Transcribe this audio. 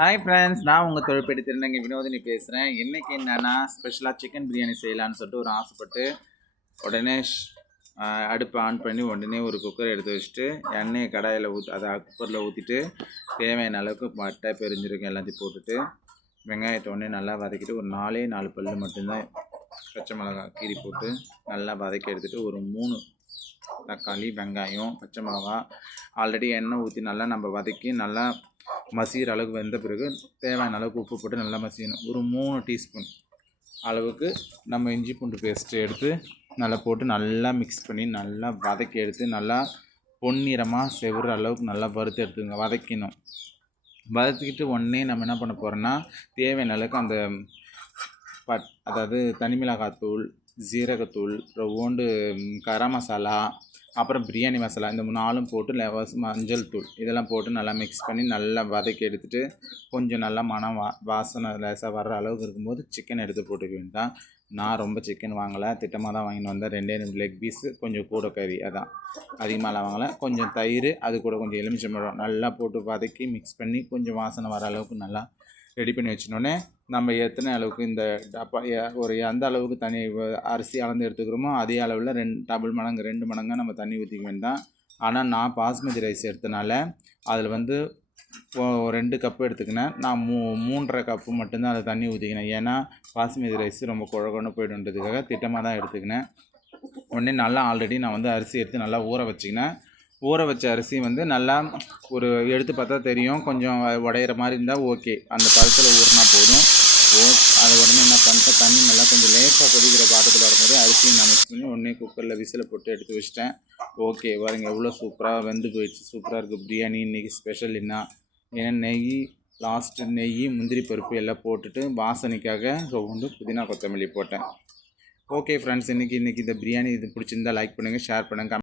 Hi friends, நான் உங்கள் தொழிற்பேட்டி திருநங்கை வினோதினி பேசுகிறேன். இன்றைக்கி என்னென்னா ஸ்பெஷலாக சிக்கன் பிரியாணி செய்யலான்னு சொல்லிட்டு ஒரு ஆசைப்பட்டு உடனே அடுப்பை ஆன் பண்ணி உடனே ஒரு குக்கர் எடுத்து வச்சுட்டு எண்ணெயை கடாயில் அதை குக்கரில் ஊற்றிட்டு தேவையான அளவுக்கு பட்டை பெருஞ்சிருக்கும் எல்லாத்தையும் போட்டுட்டு வெங்காயத்தை உடனே நல்லா வதக்கிட்டு ஒரு 4 பல் மட்டும்தான் பச்சை மிளகாய் கீரி போட்டு நல்லா வதக்கி எடுத்துகிட்டு ஒரு 3 தக்காளி, வெங்காயம், பச்சை மிளகா ஆல்ரெடி எண்ணெய் ஊற்றி நல்லா நம்ம வதக்கி நல்லா மசிகிற அளவுக்கு வெந்த பிறகு தேவையான அளவுக்கு உப்பு போட்டு நல்லா மசிக்கணும். ஒரு 3 டீஸ்பூன் அளவுக்கு நம்ம இஞ்சி பூண்டு பேஸ்ட்டு எடுத்து நல்லா போட்டு நல்லா மிக்ஸ் பண்ணி நல்லா வதக்கி எடுத்து நல்லா பொன்னிறமாக செவுற அளவுக்கு நல்லா வறுத்து எடுத்துங்க வதக்கணும். வதக்கிட்டு உடனே நம்ம என்ன பண்ண போகிறோன்னா தேவையான அளவுக்கு அந்த அதாவது தனி மிளகாத்தூள், ஜீரகத்தூள், ரவ்வோண்டு கரம் மசாலா, அப்புறம் பிரியாணி மசாலா இந்த 4 போட்டு மஞ்சள் தூள் இதெல்லாம் போட்டு நல்லா மிக்ஸ் பண்ணி நல்லா வதக்கி எடுத்துகிட்டு கொஞ்சம் நல்லா மனம் வாசனை லேசாக வர்ற அளவுக்கு இருக்கும்போது சிக்கன் எடுத்து போட்டுக்க வேண்டாம். நான் ரொம்ப சிக்கன் வாங்கலை, திட்டமாக தான் வாங்கிட்டு வந்தேன். 2 லெக் பீஸு, கொஞ்சம் கூட கறி, அதான் அதிகமாகலாம் வாங்கலை. கொஞ்சம் தயிர், அது கூட கொஞ்சம் எலுமிச்சம்பழம் நல்லா போட்டு வதக்கி மிக்ஸ் பண்ணி கொஞ்சம் வாசனை வர அளவுக்கு நல்லா ரெடி பண்ணி வச்சினோடனே நம்ம எத்தனை அளவுக்கு இந்த டப்பா ஒரு எந்த அளவுக்கு தண்ணி அரிசி அளந்து எடுத்துக்கிறோமோ அதே அளவில் 2 மடங்காக நம்ம தண்ணி ஊற்றிக்க வேண்டாம். ஆனால் நான் பாஸ்மதி ரைஸ் எடுத்தனால அதில் வந்து 2 கப்பு எடுத்துக்கினேன். நான் 3.5 கப்பு மட்டும்தான் அதில் தண்ணி ஊற்றிக்கினேன். ஏன்னா பாஸ்மதி ரைஸ் ரொம்ப குழகுன்னு போய்டுன்றதுக்காக திட்டமாக தான் எடுத்துக்கினேன். உடனே நல்லா ஆல்ரெடி நான் வந்து அரிசி எடுத்து நல்லா ஊற வச்சிக்கினேன். ஊற வச்ச அரிசி வந்து நல்லா ஒரு எடுத்து பார்த்தா தெரியும், கொஞ்சம் உடையிற மாதிரி இருந்தால் ஓகே, அந்த பழத்தில் ஊறினா போதும். அதை உடனே என்ன பண்ணிட்டேன், தண்ணி நல்லா கொஞ்சம் லேசாக கொதிக்கிற பாட்டத்தில் வரும்போது அரிசியை நான் மிக்ஸ் பண்ணி உடனே குக்கரில் விசில் போட்டு எடுத்து வச்சிட்டேன். ஓகே, பாருங்க எவ்வளோ சூப்பராக வெந்து போயிடுச்சு. சூப்பராக இருக்குது பிரியாணி. இன்றைக்கி ஸ்பெஷல் என்ன, ஏன்னா நெய், முந்திரி பருப்பு எல்லாம் போட்டுட்டு வாசனைக்காக ரொம்ப புதினா கொத்தமல்லி போட்டேன். ஓகே ஃப்ரெண்ட்ஸ், இன்றைக்கி இந்த பிரியாணி இது பிடிச்சிருந்தால் லைக் பண்ணுங்கள், ஷேர் பண்ணுங்கள்.